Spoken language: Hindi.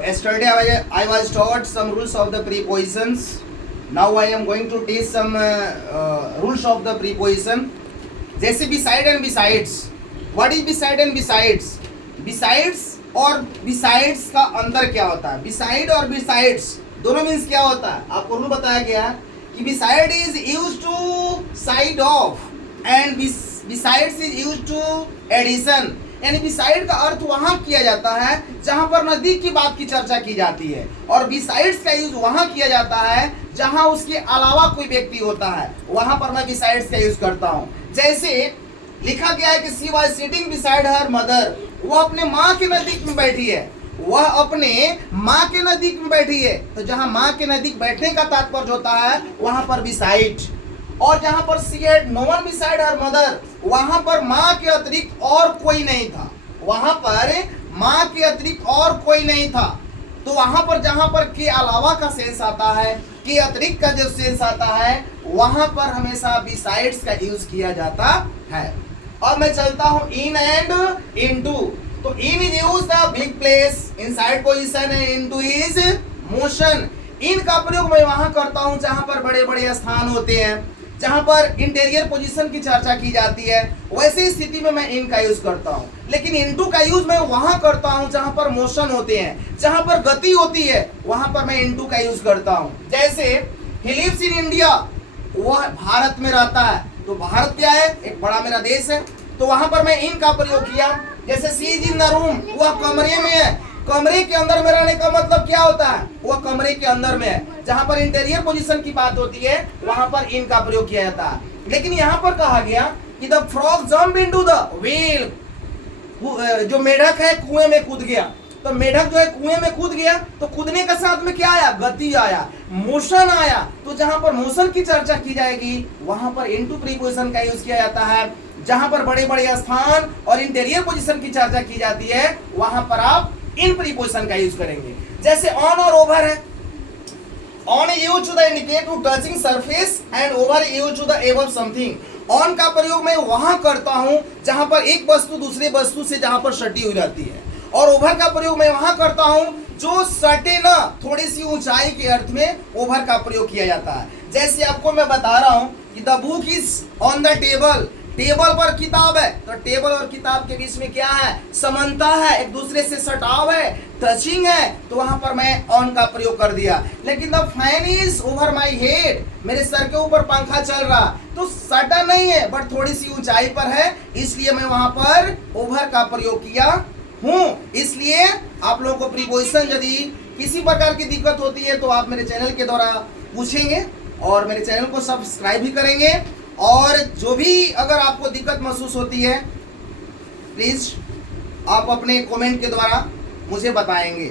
Yesterday I was taught some rules of the prepositions. Now I am going to teach some rules of the preposition. जैसे beside and besides. What is beside and besides? Besides और besides का अंतर क्या होता है? Beside और besides दोनों मीन्स क्या होता है? आपको रूल बताया गया कि beside is used to side of and besides is used to addition. यानी बिसाइड का अर्थ वहां किया जाता है जहां पर नजदीक की बात की चर्चा की जाती है, और बिसाइड्स का यूज वहां किया जाता है जहां उसके अलावा कोई व्यक्ति होता है, वहां पर मैं बिसाइड्स का यूज करता हूं। जैसे लिखा गया है कि she was sitting beside her mother, वो अपने माँ के नजदीक में बैठी है, वह अपने माँ के नजदीक में बैठी है। तो जहां माँ के नजदीक बैठने का तात्पर्य होता है वहां पर बिसाइड। और जहां पर she had no one beside her mother, वहां पर माँ के अतिरिक्त और कोई नहीं था, वहां पर माँ के अतिरिक्त और कोई नहीं था। तो वहां पर जहां पर के अलावा का सेंस आता है, के अतिरिक्त का जो सेंस आता है, वहां पर हमेशा बिसाइड्स का यूज किया जाता है। और मैं चलता हूं इन एंड इनटू। तो in is use the big place, inside position and into is motion. In का प्रयोग मैं वहां करता हूं जहां पर बड़े बड़े स्थान होते हैं, जहां पर इंटीरियर पोजीशन की चर्चा की जाती है, वैसी स्थिति में मैं इन का यूज करता हूं। लेकिन इनटू का यूज मैं वहां करता हूं जहां पर मोशन होते हैं, जहां पर गति होती है, वहां पर मैं इनटू का यूज करता हूं। जैसे ही लिव्स इन इंडिया, वह भारत में रहता है। तो भारत क्या है? एक बड़ा मेरा देश है। तो वहां पर मैं इन का प्रयोग किया। जैसे सी इज इन द रूम, वह कमरे में है। कमरे के अंदर में रहने का मतलब क्या होता है? वह कमरे के अंदर में है। जहां पर इंटीरियर पोजीशन की बात होती है वहां पर इन का प्रयोग किया जाता है। लेकिन यहां पर कहा गया कि the frog jump into the well, जो मेढक है कुएं में कूद गया। तो मेढक जो है कुएं में कूद गया, तो कूदने के साथ में क्या आया? गति आया, मोशन आया। तो जहां पर मोशन की चर्चा की जाएगी वहां पर इनटू प्रीपोजिशन का यूज किया जाता है। जहां पर बड़े बड़े स्थान और इंटीरियर पोजीशन की चर्चा की जाती है वहां पर आप इन प्रीपोजिशन का यूज करेंगे। जैसे ऑन और ओवर है। On use to the indicate to touching surface and over use to the above something. On का प्रयोग मैं वहां करता हूं जहां पर एक वस्तु दूसरे वस्तु से जहां पर सटी हुई रहती है, और ओवर का प्रयोग मैं वहां करता हूं जो सटे ना, थोड़ी सी ऊंचाई के अर्थ में ओवर का प्रयोग किया जाता है। जैसे आपको मैं बता रहा हूं कि the book is on the table, table पर किताब है। तो टेबल और किताब के बीच में क्या है? समानता है, एक दूसरे से सटाव है, टचिंग है। तो वहां पर मैं ऑन का प्रयोग कर दिया। लेकिन the fan is over my head, मेरे सर के ऊपर पंखा चल रहा, तो सटा नहीं है बट थोड़ी सी ऊंचाई पर है, इसलिए मैं वहां पर ओवर का प्रयोग किया हूं। इसलिए आप लोगों को प्रीपोजिशन यदि किसी प्रकार की दिक्कत होती है तो आप मेरे चैनल के द्वारा पूछेंगे, और मेरे चैनल को सब्सक्राइब भी करेंगे। और जो भी अगर आपको दिक्कत महसूस होती है प्लीज़ आप अपने कमेंट के द्वारा मुझे बताएंगे।